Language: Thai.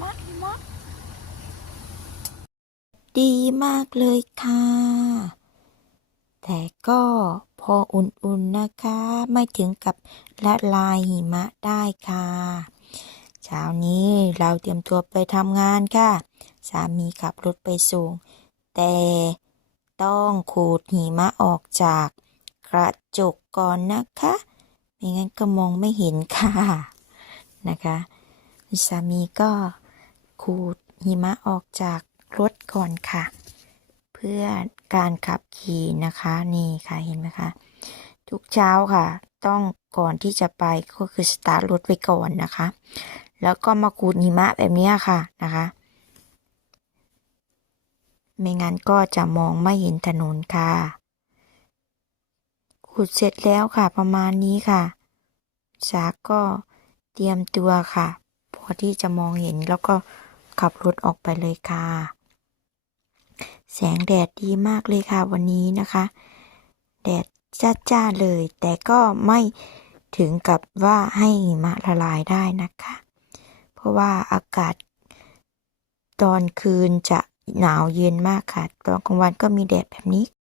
มะดีมากเลยค่ะ แต่ก็พออุ่นๆนะคะ ไม่ถึงกับละลายหิมะได้ค่ะ เช้านี้เราเตรียมตัวไปทำงานค่ะ สามีขับรถไปส่ง แต่ต้องขูดหิมะออกจากกระจกก่อนนะคะ ไม่งั้นก็มองไม่เห็นค่ะ นะคะ สามีก็ ขูดหิมะออกจากรถก่อนค่ะ เพื่อการขับขี่นะคะนี่ค่ะเห็นไหมคะทุกเช้าค่ะ ต้องก่อนที่จะไปก็คือสตาร์ทรถไว้ก่อนนะคะ แล้วก็มาขูดหิมะแบบนี้ค่ะนะคะไม่งั้นก็จะมองไม่เห็นถนนค่ะขูดเสร็จแล้วค่ะประมาณนี้ค่ะจากก็เตรียมตัวค่ะ พอที่จะมองเห็นแล้วก็ ขับรถออกไปเลยค่ะ แสงแดดดีมากเลยค่ะวันนี้นะคะ แดดจ้าๆเลย แต่ก็ไม่ถึงกับว่าให้หิมะละลายได้นะคะ เพราะว่าอากาศ ตอนคืนจะหนาวเย็นมากค่ะ ตอนกลางวันก็มีแดดแบบนี้